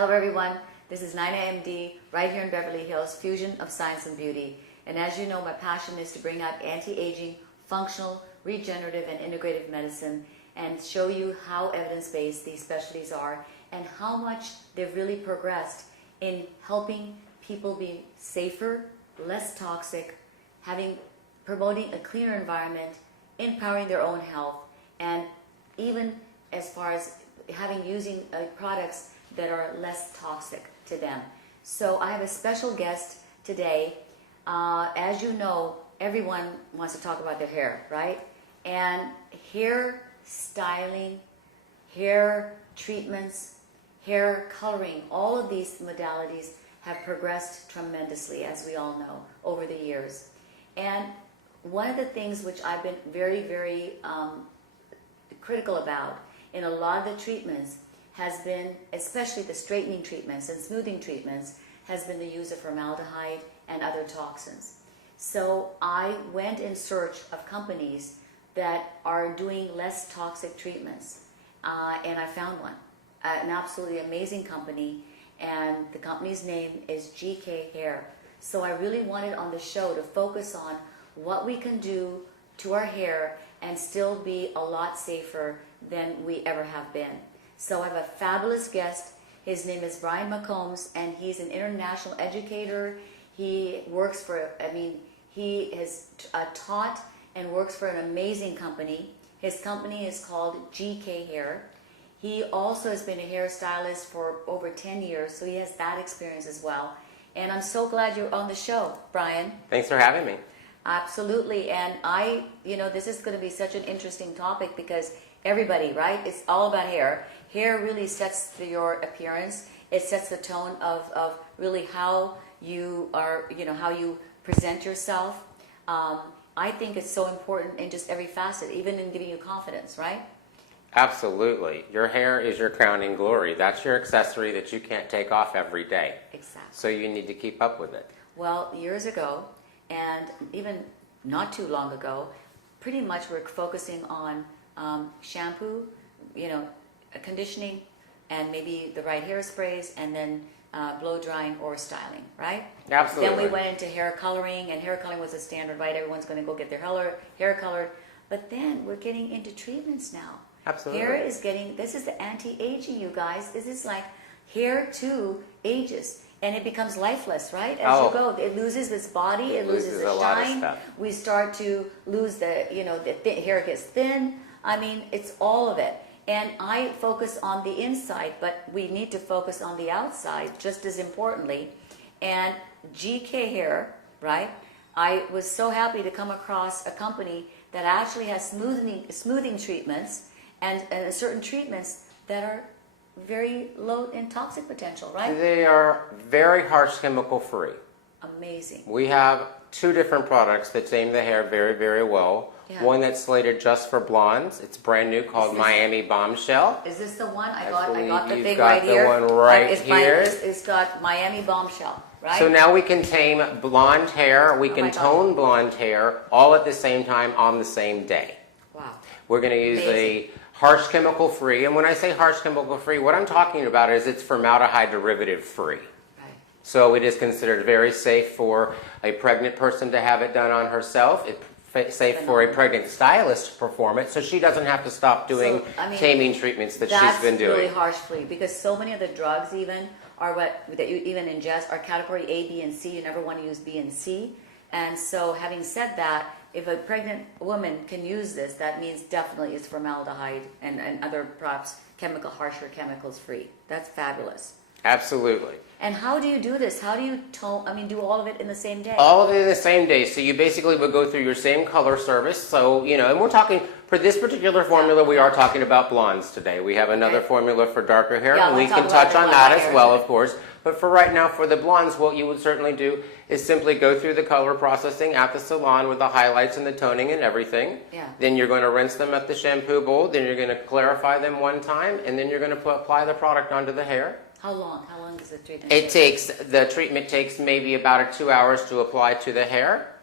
Hello everyone, this is NainaMD right here in Beverly Hills, fusion of science and beauty. And as you know, my passion is to bring out anti-aging, functional, regenerative, and integrative medicine and show you how evidence-based these specialties are and how much they've really progressed in helping people be safer, less toxic, promoting a cleaner environment, empowering their own health, and even as far as using products that are less toxic to them. So I have a special guest today. As you know, everyone wants to talk about their hair, right? And hair styling, hair treatments, hair coloring, all of these modalities have progressed tremendously, as we all know, over the years. And one of the things which I've been very, very critical about in a lot of the treatments has been, especially the straightening treatments and smoothing treatments, has been the use of formaldehyde and other toxins. So I went in search of companies that are doing less toxic treatments, and I found one, an absolutely amazing company, and the company's name is GK Hair. So I really wanted on the show to focus on what we can do to our hair and still be a lot safer than we ever have been. So I have a fabulous guest. His name is BrianJMcCombs, and he's an international educator. He works for, he has taught and works for an amazing company. His company is called GK Hair. He also has been a hairstylist for over 10 years, so he has that experience as well. And I'm so glad you're on the show, Brian. Thanks for having me. Absolutely. And this is going to be such an interesting topic because everybody, right? It's all about hair. Hair really sets your appearance. It sets the tone of really how you are, how you present yourself. I think it's so important in just every facet, even in giving you confidence, right? Absolutely. Your hair is your crowning glory. That's your accessory that you can't take off every day. Exactly. So you need to keep up with it. Well, years ago, and even not too long ago, pretty much we're focusing on shampoo, conditioning, and maybe the right hairsprays, and then blow drying or styling, right? Absolutely. Then we went into hair coloring, and hair coloring was a standard, right? Everyone's going to go get their hair colored. But then we're getting into treatments now. Absolutely. Hair is this is the anti-aging, you guys. This is like hair too ages. And it becomes lifeless, right? As you go, it loses its body, it loses its shine. We start to lose the hair gets thin. It's all of it. And I focus on the inside, but we need to focus on the outside just as importantly. And GK Hair, right? I was so happy to come across a company that actually has smoothing treatments and certain treatments that are very low in toxic potential, right? They are very harsh chemical free. Amazing. We have two different products that tame the hair very, very well. Yeah. One that's slated just for blondes. It's brand new, called Miami Bombshell. Is this the one? I got the thing right here. You've got the one right here. It's got Miami Bombshell, right? So now we can tame blonde hair, we can tone blonde hair, all at the same time on the same day. Wow. We're going to use a harsh chemical free, and when I say harsh chemical free, what I'm talking about is it's formaldehyde derivative free. Right. So it is considered very safe for a pregnant person to have it done on herself. It's safe for a pregnant stylist to perform it, so she doesn't have to stop doing taming treatments that she's been doing. That's really harsh free, because so many of the drugs even are that you even ingest are category A, B, and C. You never want to use B and C. And so having said that, if a pregnant woman can use this, that means definitely it's formaldehyde and other perhaps harsher chemicals free. That's fabulous. Absolutely. And how do you do this? How do you do all of it in the same day? All of it in the same day. So you basically would go through your same color service. So, and we're talking, for this particular formula, we are talking about blondes today. We have another formula for darker hair, and we can touch on that as well, of course. But for right now, for the blondes, what you would certainly do is simply go through the color processing at the salon with the highlights and the toning and everything. Yeah. Then you're going to rinse them at the shampoo bowl. Then you're going to clarify them one time, and then you're going to apply the product onto the hair. How long? How long does the treatment take? The treatment takes maybe about 2 hours to apply to the hair.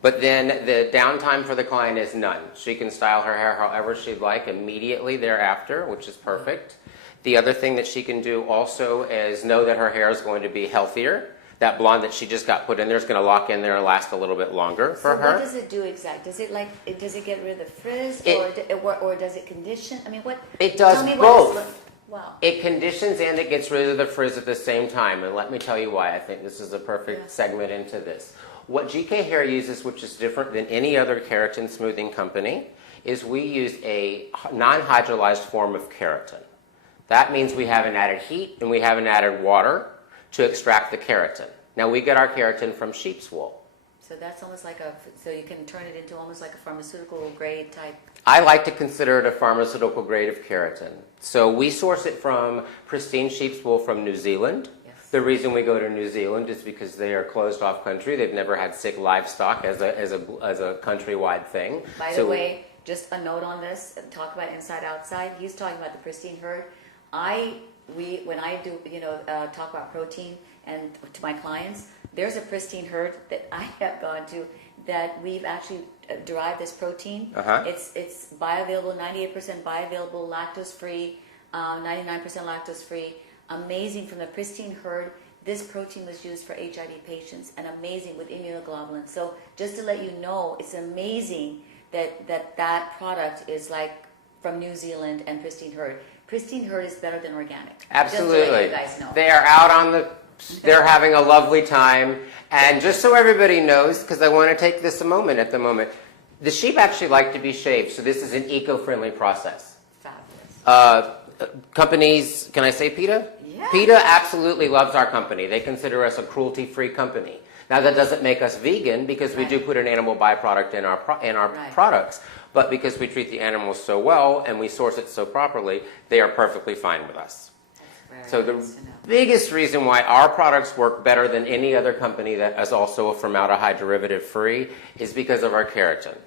But then the downtime for the client is none. She can style her hair however she'd like immediately thereafter, which is perfect. The other thing that she can do also is know that her hair is going to be healthier. That blonde that she just got put in there is going to lock in there and last a little bit longer for her. So what does it do exactly? Does it get rid of the frizz, or does it condition? I mean, what? It does both. Wow. It conditions and it gets rid of the frizz at the same time. And let me tell you why I think this is a perfect segment into this. What GK Hair uses, which is different than any other keratin smoothing company, is we use a non-hydrolyzed form of keratin. That means we haven't added heat and we haven't added water to extract the keratin. Now, we get our keratin from sheep's wool. So that's almost like so you can turn it into almost like a pharmaceutical grade type. I like to consider it a pharmaceutical grade of keratin. So we source it from pristine sheep's wool from New Zealand. Yes. The reason we go to New Zealand is because they are closed off country. They've never had sick livestock as a countrywide thing. By the way, just a note on this, talk about inside outside. He's talking about the pristine herd. When I do, talk about protein and to my clients, there's a pristine herd that I have gone to that we've actually derived this protein. It's bioavailable, 98% bioavailable, lactose-free, 99% lactose-free. Amazing from the pristine herd. This protein was used for HIV patients and amazing with immunoglobulin. So just to let you know, it's amazing that product is like from New Zealand and pristine herd. Pristine herd is better than organic. Absolutely. Just to let you guys know. They are out they're having a lovely time. And just so everybody knows, because I want to take this at the moment, the sheep actually like to be shaved, so this is an eco-friendly process. Fabulous. Companies, can I say PETA? Yeah. PETA absolutely loves our company. They consider us a cruelty-free company. Now, that doesn't make us vegan because we do put an animal byproduct in our products. But because we treat the animals so well and we source it so properly, they are perfectly fine with us. So the biggest reason why our products work better than any other company that is also a formaldehyde derivative free is because of our keratin.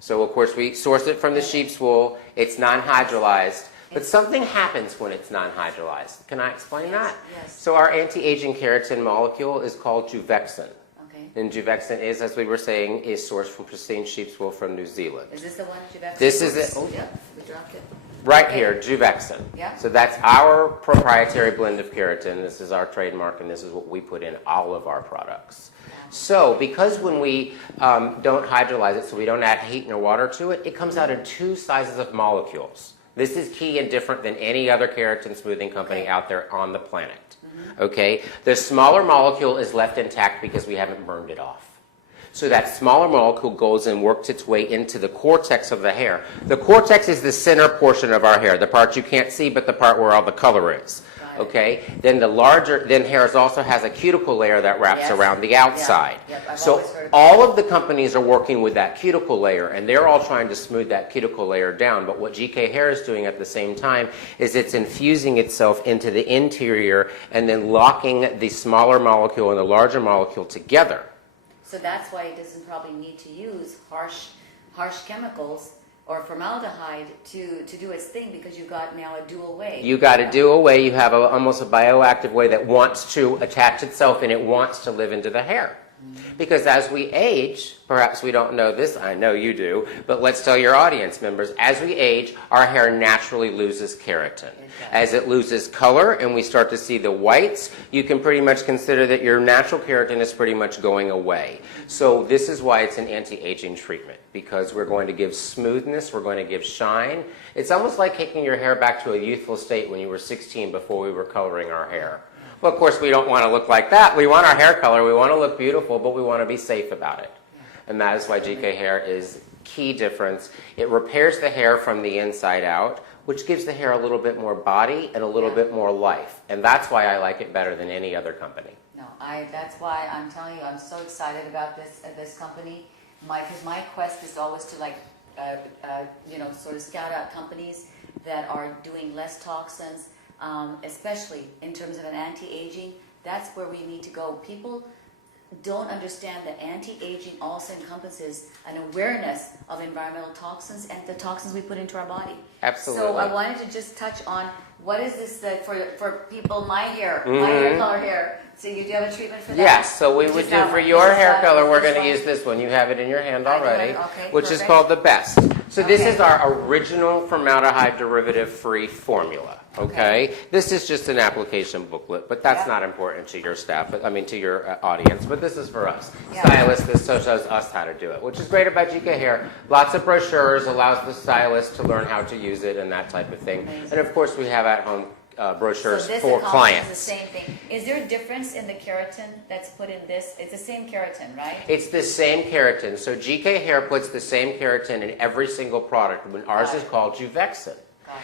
So of course we source it from the sheep's wool. It's non-hydrolyzed. But something happens when it's non-hydrolyzed. Can I explain that? Yes. So our anti-aging keratin molecule is called Juvexin. Okay. And Juvexin is, as we were saying, is sourced from pristine sheep's wool from New Zealand. Is this the one, Juvexin? This is it. Oh, yeah, we dropped it. Right here, Juvexin. Yeah. So that's our proprietary blend of keratin. This is our trademark, and this is what we put in all of our products. So because when we don't hydrolyze it, so we don't add heat nor water to it, it comes out in two sizes of molecules. This is key and different than any other keratin smoothing company out there on the planet. Okay? The smaller molecule is left intact because we haven't burned it off. So that smaller molecule goes and works its way into the cortex of the hair. The cortex is the center portion of our hair, the part you can't see, but the part where all the color is. Okay? Then hair also has a cuticle layer that wraps around the outside. So all of the companies are working with that cuticle layer, and they're all trying to smooth that cuticle layer down. But what GK Hair is doing at the same time is it's infusing itself into the interior and then locking the smaller molecule and the larger molecule together. So that's why it doesn't probably need to use harsh chemicals or formaldehyde to do its thing, because you've got now a dual way. You got a dual way. You have almost a bioactive way that wants to attach itself and it wants to live into the hair. Because as we age, perhaps we don't know this, I know you do, but let's tell your audience members, as we age, our hair naturally loses keratin. As it loses color and we start to see the whites, you can pretty much consider that your natural keratin is pretty much going away. So this is why it's an anti-aging treatment, because we're going to give smoothness, we're going to give shine. It's almost like taking your hair back to a youthful state when you were 16 before we were coloring our hair. Well, of course, we don't want to look like that. We want our hair color, we want to look beautiful, but we want to be safe about it. And that is why GK Hair is key difference. It repairs the hair from the inside out, which gives the hair a little bit more body and a little bit more life. And that's why I like it better than any other company. No, that's why I'm telling you, I'm so excited about this company. Because my quest is always to sort of scout out companies that are doing less toxins, especially in terms of an anti-aging. That's where we need to go. People don't understand that anti-aging also encompasses an awareness of environmental toxins and the toxins we put into our body. Absolutely. So I wanted to just touch on what is this for people, my hair color hair. So you do have a treatment for that? Yes, so we would do for your hair color, we're going to use this one. You have it in your hand already, which is called the Best. So this is our original formaldehyde derivative-free formula, okay? This is just an application booklet, but that's not important to your staff, I mean to your audience, but this is for us. Stylists, this shows us how to do it, which is great about GK Hair. Lots of brochures, allows the stylist to learn how to use it and that type of thing. Amazing. And of course we have at-home brochures for So clients. this the same thing. Is there a difference in the keratin that's put in this? It's the same keratin, right? It's the same keratin. So GK Hair puts the same keratin in every single product. When ours is called Juvexin.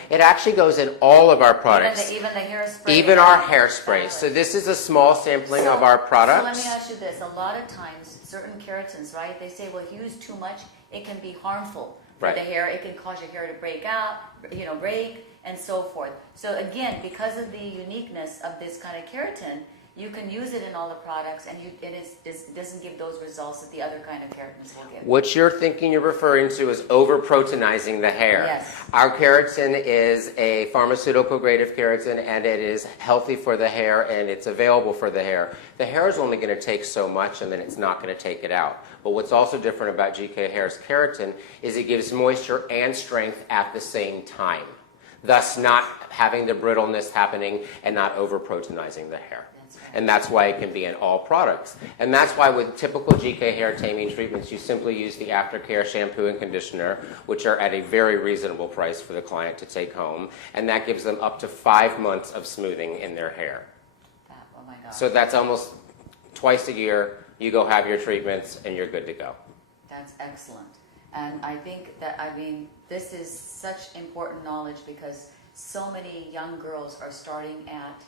It actually goes in all of our products. Even the hairspray. Even our hairspray. So this is a small sampling of our products. So let me ask you this. A lot of times, certain keratins, right, they say, well, if you use too much, it can be harmful for the hair. It can cause your hair to break out, break, and so forth. So again, because of the uniqueness of this kind of keratin, you can use it in all the products, and it doesn't give those results that the other kind of keratins will give. What you're thinking you're referring to is over-proteinizing the hair. Yes. Our keratin is a pharmaceutical-grade of keratin, and it is healthy for the hair, and it's available for the hair. The hair is only going to take so much, and then it's not going to take it out. But what's also different about GK Hair's keratin is it gives moisture and strength at the same time, thus not having the brittleness happening and not over-proteinizing the hair. And that's why it can be in all products. And that's why with typical GK hair taming treatments, you simply use the aftercare shampoo and conditioner, which are at a very reasonable price for the client to take home. And that gives them up to 5 months of smoothing in their hair. Oh my God. So that's almost twice a year. You go have your treatments and you're good to go. That's excellent. And I think that, this is such important knowledge because so many young girls are starting at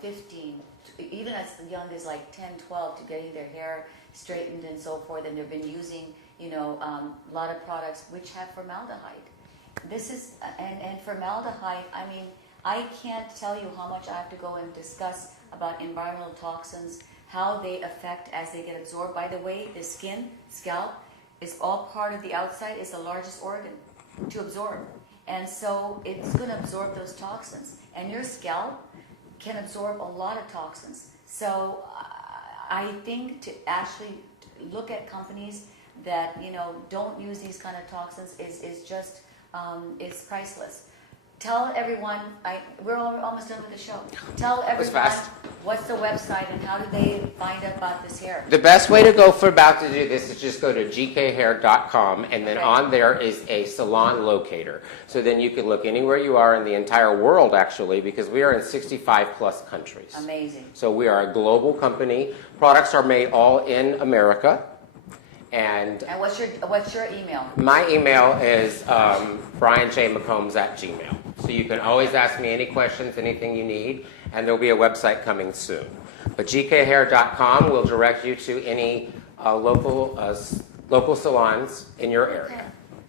15, even as young as like 10, 12, to getting their hair straightened and so forth, and they've been using, a lot of products which have formaldehyde. This is, and formaldehyde, I can't tell you how much I have to go and discuss about environmental toxins, how they affect as they get absorbed. By the way, the skin, scalp, is all part of the outside, is the largest organ to absorb. And so it's going to absorb those toxins. And your scalp can absorb a lot of toxins. So I think to actually look at companies that don't use these kind of toxins is just is priceless. Tell everyone, we're almost done with the show. Tell everyone what's the website and how do they find out about this hair? The best way to go for about to do this is just go to gkhair.com, and then on there is a salon locator. So then you can look anywhere you are in the entire world, actually, because we are in 65 plus countries. Amazing. So we are a global company. Products are made all in America. And what's your email? My email is BrianJMcCombs@gmail. So you can always ask me any questions, anything you need, and there'll be a website coming soon. But gkhair.com will direct you to any local salons in your area. Okay.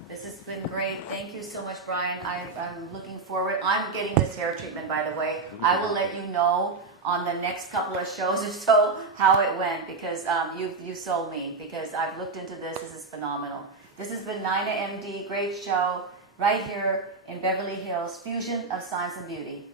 This has been great. Thank you so much, Brian. I'm looking forward. I'm getting this hair treatment, by the way. I will let you know on the next couple of shows or so how it went, because you sold me, because I've looked into this. This is phenomenal. This has been NainaMD. Great show right here in Beverly Hills, Fusion of Science and Beauty.